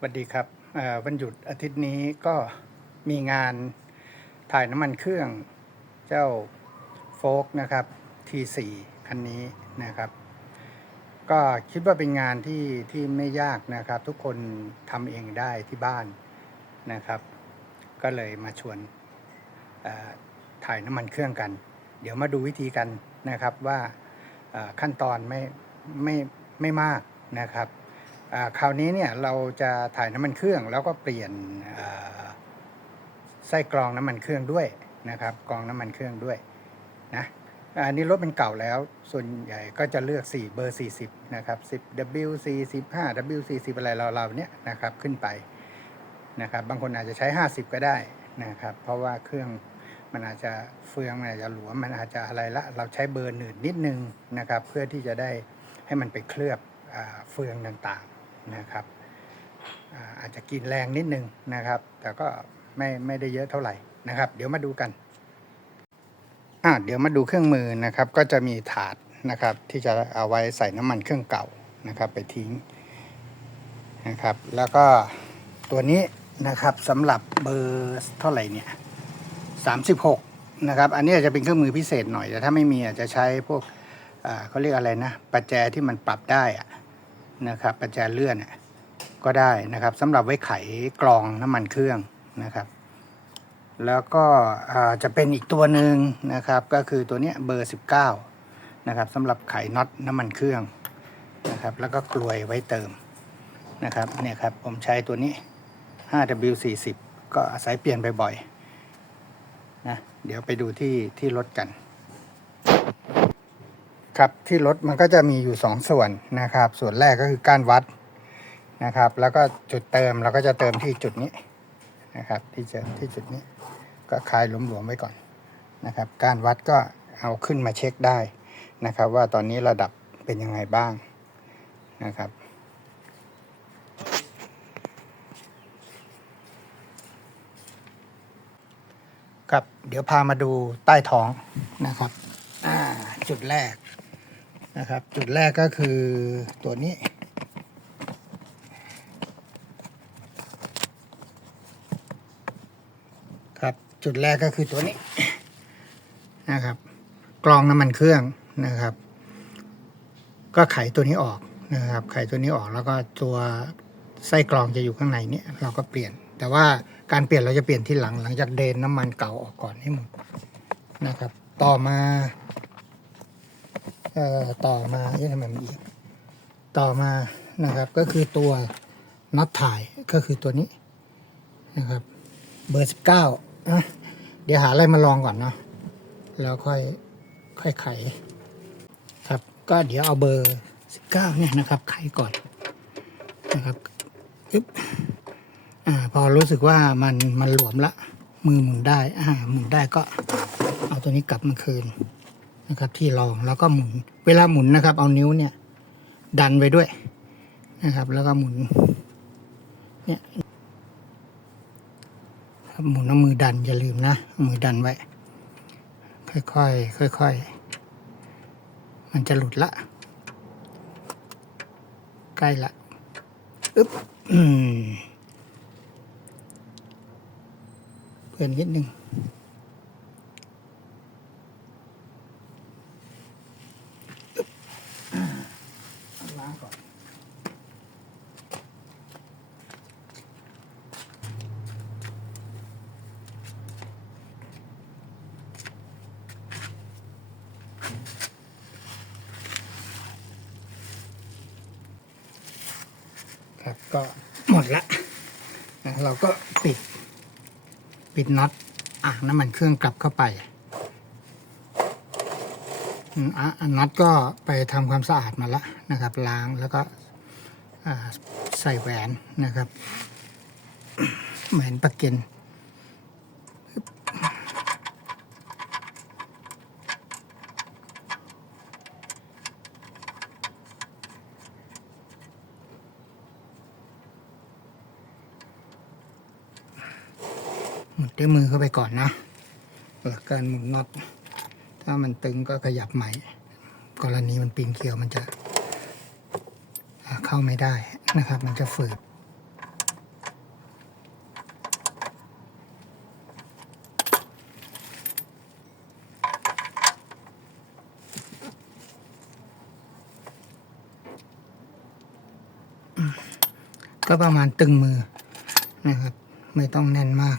สวัสดีครับวันหยุดอาทิตย์นี้ก็มีงานถ่ายน้ำมันเครื่องเจ้าโฟกนะครับ T4 คันนี้นะครับ ก็คิดว่าเป็นงานที่ที่ไม่ยากนะครับ ทุกคนทำเองได้ที่บ้านนะครับ ก็เลยมาชวนถ่ายน้ำมันเครื่องกัน เดี๋ยวมาดูวิธีกันนะครับว่าขั้นตอนไม่ไม่ไม่มากนะครับ คราวนี้เนี่ยเราจะถ่ายน้ำมันเครื่อง แล้วก็เปลี่ยนไส้กรองน้ำมันเครื่องด้วยนะครับกรองน้ำมันเครื่องด้วยนะอันนี้รถเป็นเก่าแล้ว ส่วนใหญ่ก็จะเลือก 4 เบอร์ 40 นะครับ 10 W 45 W 40อะไรเราๆเนี่ยนะครับขึ้นไปนะครับบางคนอาจจะใช้ 50 ก็ได้นะครับ เพราะว่าเครื่องมันอาจจะเฟืองมันอาจจะหลวมมันอาจจะอะไรละ เราใช้เบอร์หนืดนิดนึงนะครับ เพื่อที่จะได้ให้มันไปเคลือบอเฟืองต่างๆ นะครับอาจจะกินแรงนิดนึงนะครับ แต่ก็ไม่ไม่ได้เยอะเท่าไหร่นะครับ เดี๋ยวมาดูกันอ่าเดี๋ยวมาดูเครื่องมือนะครับ ก็จะมีถาดนะครับ ที่จะเอาไว้ใส่น้ำมันเครื่องเก่านะครับ ไปทิ้งนะครับ แล้วก็ตัวนี้นะครับสำหรับเบอร์เท่าไหร่เนี่ย36นะครับอันนี้อาจจะเป็นเครื่องมือพิเศษหน่อยแต่ถ้าไม่มีอาจจะใช้พวกเขาเรียกอะไรนะประแจที่มันปรับได้อะ นะครับประแจเลื่อนก็ได้นะครับสำหรับไว้ไขกรองน้ำมันเครื่องนะครับ แล้วก็จะเป็นอีกตัวหนึ่งนะครับ ก็คือตัวเนี้ยเบอร์ 19นะครับสำหรับไขน็อตน้ำมันเครื่องนะครับ แล้วก็กลวยไว้เติมนะครับเนี่ยครับผมใช้ตัวนี้ 5W40 ก็อาศัยเปลี่ยนบ่อยๆนะเดี๋ยวไปดูที่ที่รถกัน ครับที่รถมันก็จะมีอยู่ 2 ส่วนนะครับ ส่วนแรกก็คือก้านวัดนะครับ แล้วก็จุดเติมเราก็จะเติมที่จุดนี้นะครับ ที่จะที่จุดนี้ก็คลายหลวมๆไว้ก่อนนะครับ กานวัดก็เอาขึ้นมาเช็คได้นะครับ ว่าตอนนี้ระดับเป็นยังไงบ้างนะครับครับเดี๋ยวพามาดูใต้ท้องนะครับ จุดแรกนะครับ จุดแรกก็คือตัวนี้ ครับจุดแรกก็คือตัวนี้นะครับ กรองน้ำมันเครื่องนะครับ ก็ไขตัวนี้ออกนะครับ ไขตัวนี้ออกแล้วก็ตัวไส้กรองจะอยู่ข้างในนี้เราก็เปลี่ยน แต่ว่าการเปลี่ยนเราจะเปลี่ยนที่หลังหลังจากเดนน้ำมันเก่าออกก่อนให้หมดนะครับ ต่อมา ต่อมาเอ๊ะทำไมมันอีกต่อมานะครับก็คือตัวน็อตถ่ายก็คือตัวนี้นะครับ เบอร์สิบเก้าะเดี๋ยวหาอะไรมาลองก่อนเนาะแล้วค่อยค่อยไขครับก็เดี๋ยวเอาเบอร์สิบเก้าเนี่ยนะครับไขก่อนนะครับอึ๊บอ่าพอรู้สึกว่ามันมันหลวมละมือหมุนได้อ่าหมุนได้ก็เอาตัวนี้กลับมาคืน นะครับที่รองแล้วก็หมุน เวลาหมุนนะครับ เอานิ้วเนี่ย ดันไปด้วยนะครับ แล้วก็หมุน เนี่ยครับหมุนเอามือดันอย่าลืมนะมือดันไว้ ค่อยๆค่อยๆมันจะหลุดละ ใกล้ละอึ๊บอืมเพื่อนนิดนึง ล้างก่อน ครับก็หมดละนะเราก็ปิด ปิดน็อตอ่างน้ำมันเครื่องกลับเข้าไป นนัดก็ไปทำความสะอาดมาแล้วนะครับ ล้างแล้วก็ใส่แหวนนะครับแหวนประเก็นหมุนด้วยมือเข้าไปก่อนนะหลักการหมุนน็อต ถ้ามันตึงก็ขยับใหม่ กรณีมันปีนเกลียวมันจะเข้าไม่ได้นะครับ มันจะฝืดก็ประมาณตึงมือนะครับ ไม่ต้องแน่นมาก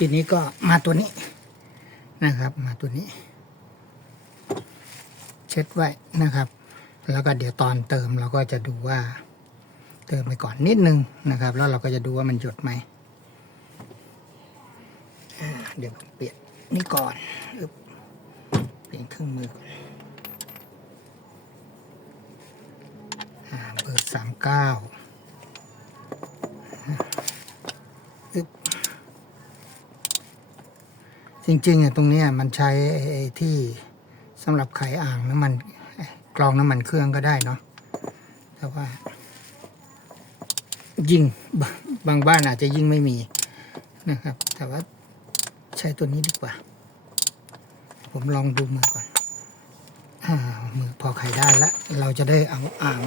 ทีนี้ก็มาตัวนี้นะครับ มาตัวนี้ เช็ดไว้นะครับ แล้วก็เดี๋ยวตอนเติมเราก็จะดูว่า เติมไปก่อนนิดนึงนะครับ แล้วเราก็จะดูว่ามันหยดไหมเดี๋ยวเปลี่ยนนี่ก่อนอเปลี่ยนเครื่องมือก่อนเบอร์สามเก้าอึ๊บ จริงๆอะตรงนี้มันใช้ที่สำหรับไขอ่างน้ำมันกรองน้ำมันเครื่องก็ได้เนาะแต่ว่า ยิ่งบางบ้านอาจจะยิ่งไม่มีนะครับ แต่ว่าใช้ตัวนี้ดีกว่า ผมลองดูมือก่อนอมือพอไขได้แล้วเราจะได้เอาอ่าง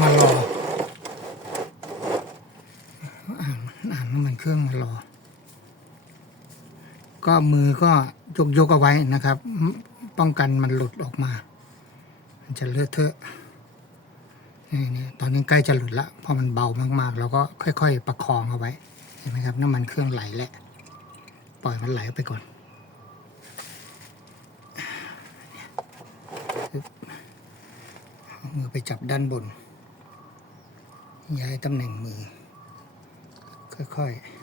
มารออ่างอ่างน้ำมันเครื่องมารอ ก็มือก็ยกยกเอาไว้นะครับ ป้องกันมันหลุดออกมา มันจะเลอะเทอะนี่นี่ตอนนี้ใกล้จะหลุดละเพราะมันเบามากๆแล้วก็ค่อย ๆ ประคองเอาไว้เห็นไหมครับน้ำมันเครื่องไหลแหละปล่อยมันไหลไปก่อนมือไปจับด้านบน ย้ายตำแหน่งมือ ค่อย ๆ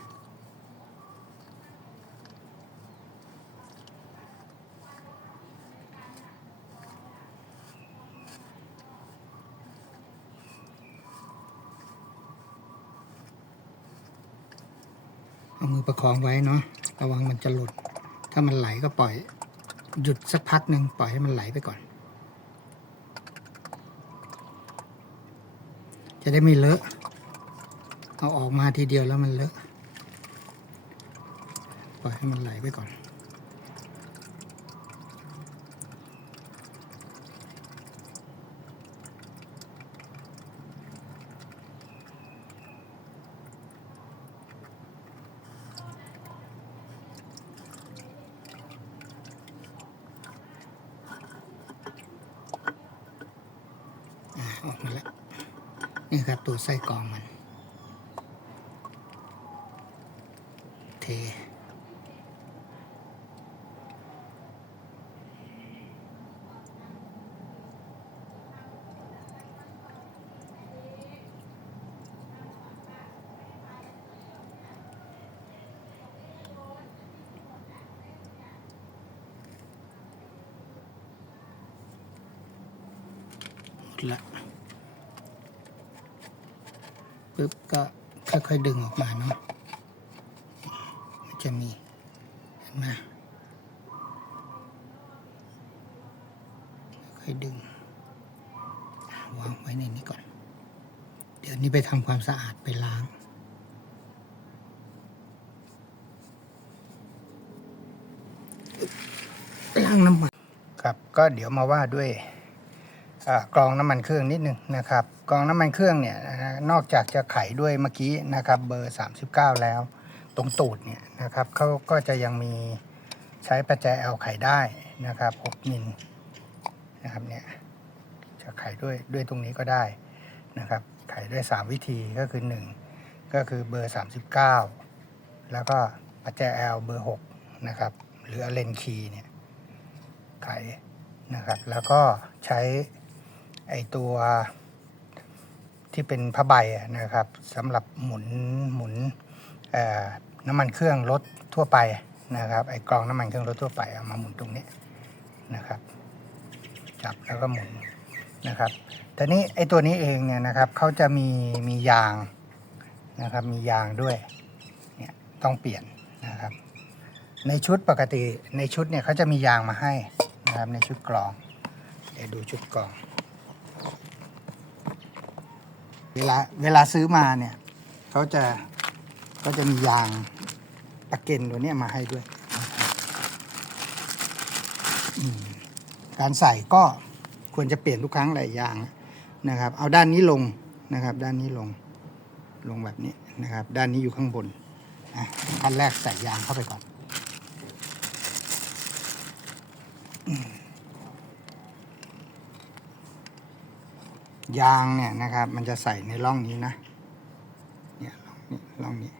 เอามือ ประคองไว้เนาะระวังมันจะหลุด ถ้ามันไหลก็ปล่อย หยุดสักพักหนึ่งปล่อยให้มันไหลไปก่อน จะได้ไม่เลอะ เอาออกมาทีเดียวแล้วมันเลอะ ปล่อยให้มันไหลไปก่อน อ่าออกมาแล้ว ไส้กรองมัน เท หมดละปึ๊บก็ ค่อยๆดึงออกมาเนาะมันจะมีเห็นไหมค่อยๆดึงวางไว้ในนี้ก่อน เดี๋ยวนี้ไปทำความสะอาดไปล้างล้างน้ำมันครับ ก็เดี๋ยวมาว่าด้วย กรองน้ำมันเครื่องนิดนึงนะครับกรองน้ำมันเครื่องเนี่ยนะฮะนอกจากจะไขด้วยเมื่อกี้นะครับเบอร์ 39 แล้ว ตรงตูดเนี่ยนะครับเขาก็จะยังมีใช้ประแจแอลไขได้นะครับ 6 มิลนะครับเนี่ยจะไขด้วยด้วยตรงนี้ก็ได้นะครับไขด้วย 3 วิธีก็คือ 1 ก็คือเบอร์ 39 แล้วก็ประแจแอลเบอร์ 6 นะครับ หรือเลนคีเนี่ยไขนะครับแล้วก็ใช้ ไอตัวที่เป็นผ้าใบนะครับสำหรับหมุนหมุนน้ำมันเครื่องรถทั่วไปนะครับไอกรองน้ำมันเครื่องรถทั่วไปเอามาหมุนตรงนี้นะครับ จับแล้วก็หมุนนะครับแต่นี้ไอตัวนี้เองเนี่ยนะครับเขาจะมีมียางนะครับมียางด้วยเนี่ยต้องเปลี่ยนนะครับ ในชุดปกติในชุดเนี่ยเขาจะมียางมาให้นะครับในชุดกรองเดี๋ยวดูชุดกรอง เวลาเวลาซื้อมาเนี่ยเขาจะเขาจะมียางตะเก็นตัวนี้มาให้ด้วย การใส่ก็ควรจะเปลี่ยนทุกครั้งหลายยางนะครับ เอาด้านนี้ลงนะครับ ด้านนี้ลงลงแบบนี้นะครับ ด้านนี้อยู่ข้างบนอะขั้นแรกใส่ยางเข้าไปก่อน ยางเนี่ยนะครับ มันจะใส่ในร่องนี้นะเนี่ยร่องนี้ร่องนี้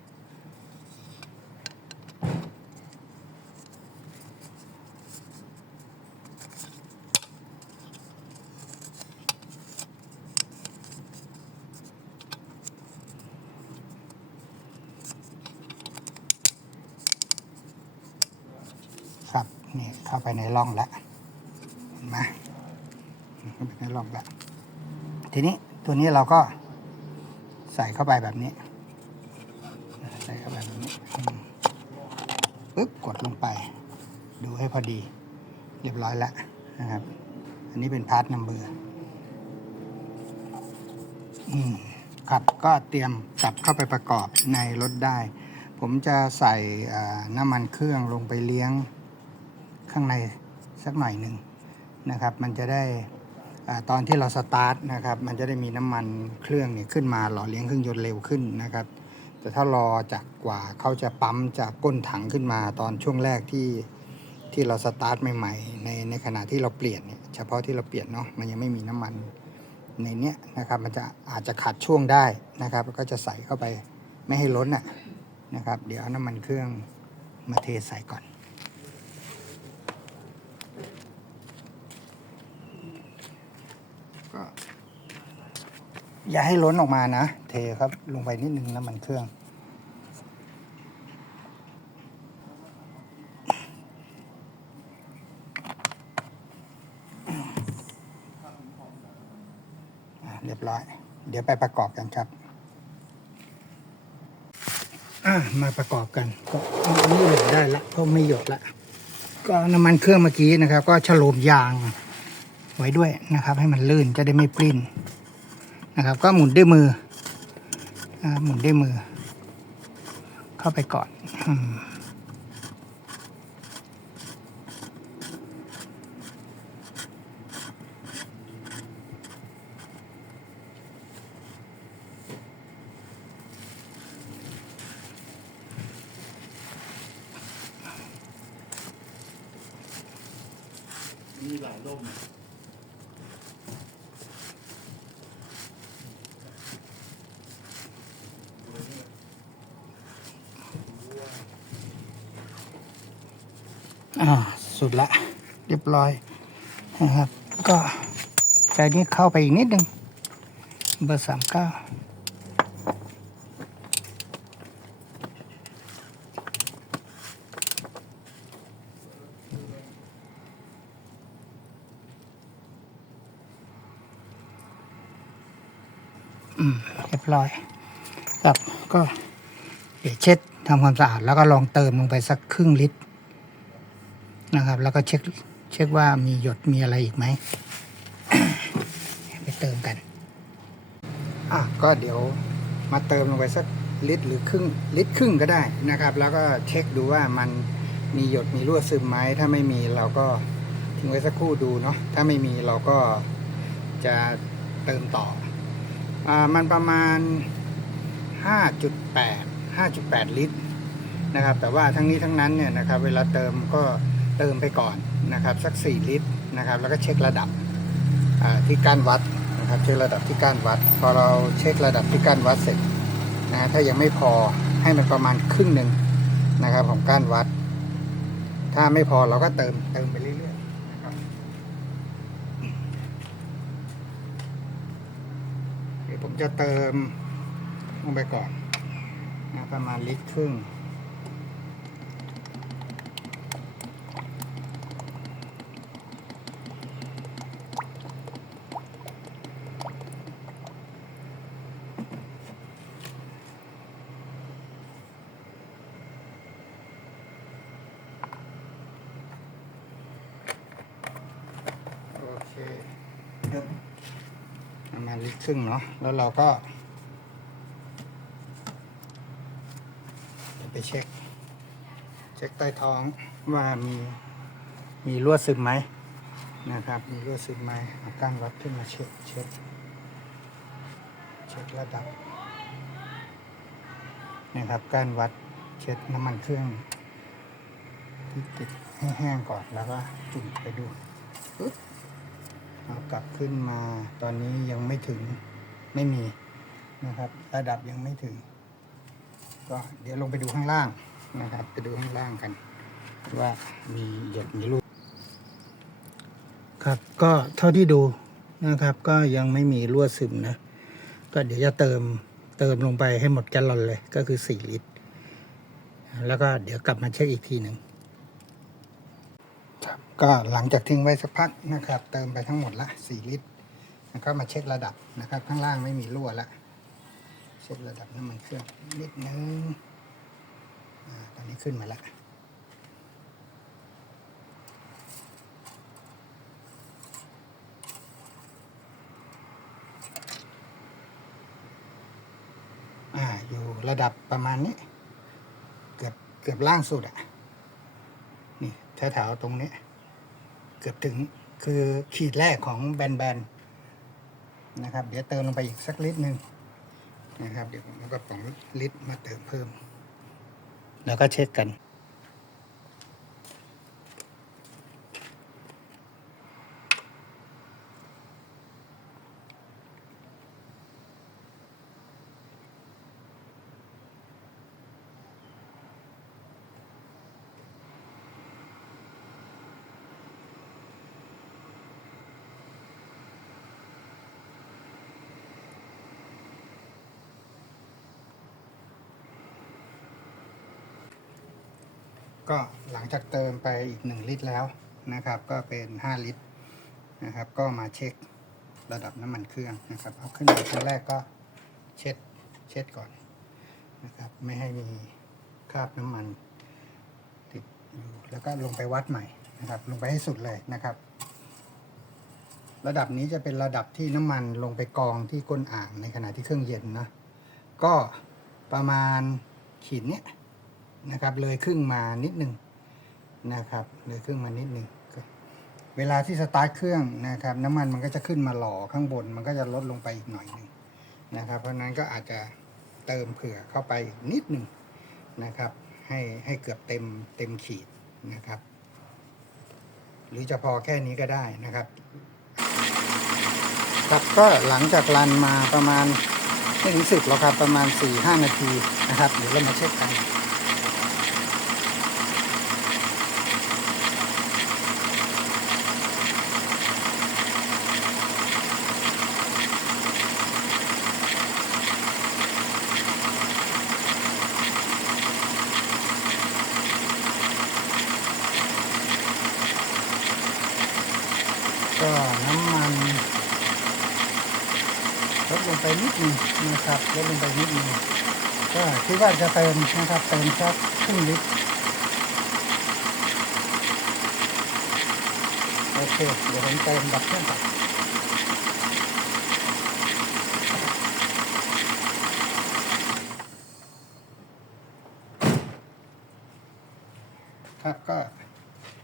ครับนี่เข้าไปในร่องแล้วเห็นไหมเข้าไปในร่องแล้ว ทีนี้ตัวนี้เราก็ใส่เข้าไปแบบนี้ ใส่เข้าไปแบบนี้ปึ๊บกดลงไป ดูให้พอดี เรียบร้อยแล้วนะครับ อันนี้เป็นพาร์ทนัมเบอร์ครับก็เตรียมกลับเข้าไปประกอบในรถได้ ผมจะใส่น้ำมันเครื่องลงไปเลี้ยงข้างในสักหน่อยหนึ่งนะครับ มันจะได้ ตอนที่เราสตาร์ทนะครับมันจะได้มีน้ำมันเครื่องเนี่ยขึ้นมาหล่อเลี้ยงเครื่องยนต์เร็วขึ้นนะครับ แต่ถ้ารอจากกว่าเขาจะปั๊มจากก้นถังขึ้นมาตอนช่วงแรกที่ที่เราสตาร์ทใหม่ๆในในขณะที่เราเปลี่ยนเนี่ยเฉพาะที่เราเปลี่ยนเนาะมันยังไม่มีน้ำมันในเนี้ยนะครับมันจะอาจจะขาดช่วงได้นะครับก็จะใส่เข้าไปไม่ให้ล้นอะนะครับ เดี๋ยวเอาน้ำมันเครื่องมาเทใส่ก่อน อย่าให้ล้นออกมานะ เทครับ ลงไปนิดนึงน้ำมันเครื่อง เรียบร้อย เดี๋ยวไปประกอบกันครับอะมาประกอบกัน ก็มีเหลือได้ละเพราะไม่หยดละ ก็น้ำมันเครื่องเมื่อกี้นะครับ ก็ฉโลมยางไว้ด้วยนะครับ ให้มันลื่นจะได้ไม่ปลิ้น นะครับ ก็หมุนด้วยมือหมุนด้วยมือ เข้าไปก่อนอืม อ่าสุดละ เรียบร้อยนะครับ ก็ใจนี้เข้าไปอีกนิดนึงเบอร์สามเก้าอืมเรียบร้อย ครับก็เดี๋ยวเช็ดทำความสะอาดแล้วก็ลองเติมลงไปสักครึ่งลิตร นะครับ แล้วก็เช็คเช็คว่ามีหยดมีอะไรอีกไหมไปเติมกัน อะก็เดี๋ยวมาเติมลงไปสักลิตรหรือครึ่งลิตรครึ่งก็ได้นะครับ แล้วก็เช็คดูว่ามันมีหยดมีรั่วซึมไหมถ้าไม่มีเราก็ทิ้งไว้สักครู่ดูเนาะถ้าไม่มีเราก็จะเติมต่ออ่ามันประมาณ 5.8 5.8 ลิตรนะครับ แต่ว่าทั้งนี้ทั้งนั้นเนี่ยนะครับ เวลาเติมก็ เติมไปก่อนนะครับสัก 4 ลิตรนะครับ แล้วก็เช็คระดับที่ก้านวัดนะครับเช็คระดับที่ก้านวัด พอเราเช็คระดับที่ก้านวัดเสร็จนะถ้ายังไม่พอให้มันประมาณครึ่งหนึ่งนะครับของก้านวัด ถ้าไม่พอเราก็เติมเติมไปเรื่อยๆนะครับเดี๋ยวผมจะเติมลงไปก่อนนะประมาณลิตรครึ่ง โอเค ประมาณลิตรครึ่งเนาะแล้วเราก็ไปเช็ค เช็คใต้ท้องว่ามีมีรั่วซึมไหมนะครับ มีรั่วซึมไหมเอาก้านวัดขึ้นมาเช็คเช็คเช็คระดับนะครับกานวัดเช็ดน้ำมันเครื่องที่ติดให้แห้งก่อนแล้วก็จุ่มไปดูปึ๊บ เอากลับขึ้นมาตอนนี้ยังไม่ถึงไม่มีนะครับ ระดับยังไม่ถึง ก็เดี๋ยวลงไปดูข้างล่างนะครับ ไปดูข้างล่างกัน ว่ามีหยดมีลูกครับก็เท่าที่ดูนะครับ ก็ยังไม่มีรั่วซึมนะก็เดี๋ยวจะเติมเติมลงไปให้หมดแกลลอนเลยก็คือ 4 ลิตร แล้วก็เดี๋ยวกลับมาเช็คอีกทีหนึ่ง ก็หลังจากทิ้งไว้สักพักนะครับ เติมไปทั้งหมดละ 4 ลิตรแล้วก็มาเช็คระดับนะครับ ข้างล่างไม่มีรั่วละเช็คระดับน้ำมันเครื่องนิดนึงอตอนนี้ขึ้นมาแล้วอ่าอยู่ระดับประมาณนี้ เกือบเกือบล่างสุดอะ นี่แถวๆตรงนี้ เกือบถึงคือขีดแรกของแบนๆนะครับ เดี๋ยวเติมลงไปอีกสักลิตรหนึ่งนะครับ เดี๋ยวผมก็ป๋องลิตรมาเติมเพิ่ม แล้วก็เช็คกัน ก็หลังจากเติมไปอีก 1 ลิตรแล้วนะครับ ก็เป็น 5 ลิตรนะครับ ก็มาเช็คระดับน้ำมันเครื่องนะครับเอาขึ้นมาครั้งแรกก็เช็ดเช็ดก่อนนะครับ ไม่ให้มีคราบน้ำมันติดอยู่แล้วก็ลงไปวัดใหม่นะครับ ลงไปให้สุดเลยนะครับ ระดับนี้จะเป็นระดับที่น้ำมันลงไปกองที่ก้นอ่างในขณะที่เครื่องเย็นนะก็ประมาณขีดเนี้ย นะครับ เลยครึ่งมานิดหนึ่งนะครับ เลยครึ่งมานิดหนึ่งเวลาที่สตาร์ทเครื่องนะครับ น้ำมันมันก็จะขึ้นมาหล่อข้างบน มันก็จะลดลงไปอีกหน่อยหนึ่งนะครับ เพราะฉะนั้นก็อาจจะเติมเผื่อเข้าไปอีกนิดหนึ่งนะครับ ให้ให้เกือบเต็มเต็มขีดนะครับ หรือจะพอแค่นี้ก็ได้นะครับครับก็หลังจากรันมาประมาณไม่ถึงสิบหรอกครับประมาณสี่ห้านาทีนะครับเดี๋ยวเรามาเช็คกัน ก็น้ำมันลดลงไปนิดนึงนะครับลดลงไปนิดนึง ก็คิดว่าจะเติมนะครับเติมสักครึ่งลิตรโอเคเดี๋ยวผมเติมดับเครื่องก่อนครับก็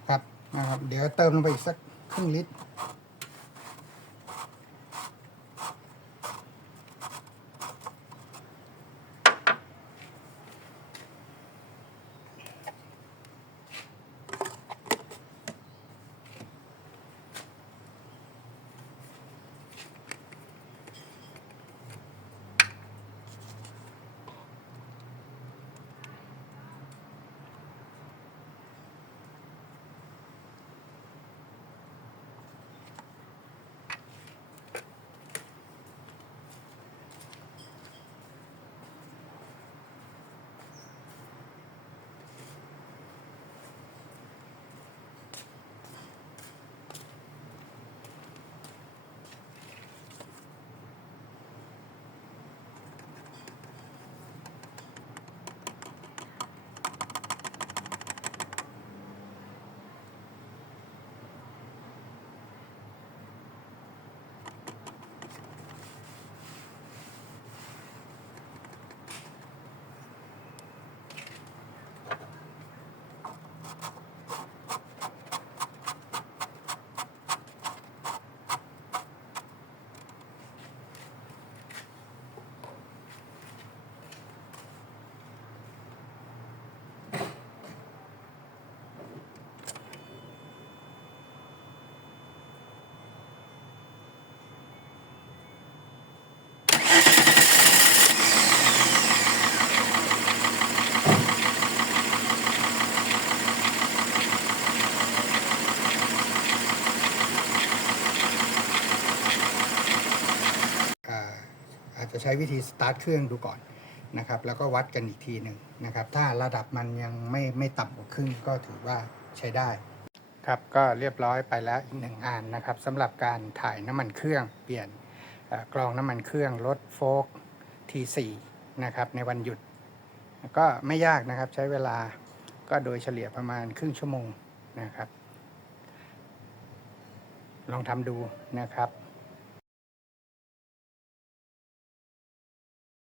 ครับนะครับ เดี๋ยวเติมลงไปอีกสักครึ่งลิตร ใช้วิธีสตาร์ทเครื่องดูก่อนนะครับแล้วก็วัดกันอีกทีหนึ่งนะครับ ถ้าระดับมันยังไม่ไม่ต่ำกว่าครึ่งก็ถือว่าใช้ได้ครับก็เรียบร้อยไปแล้วอีกหนึ่งงานนะครับสำหรับการถ่ายน้ำมันเครื่องเปลี่ยนกรองน้ำมันเครื่องรถโฟล์ก T4 นะครับในวันหยุด ก็ไม่ยากนะครับใช้เวลาก็โดยเฉลี่ยประมาณครึ่งชั่วโมงนะครับ ลองทำดูนะครับ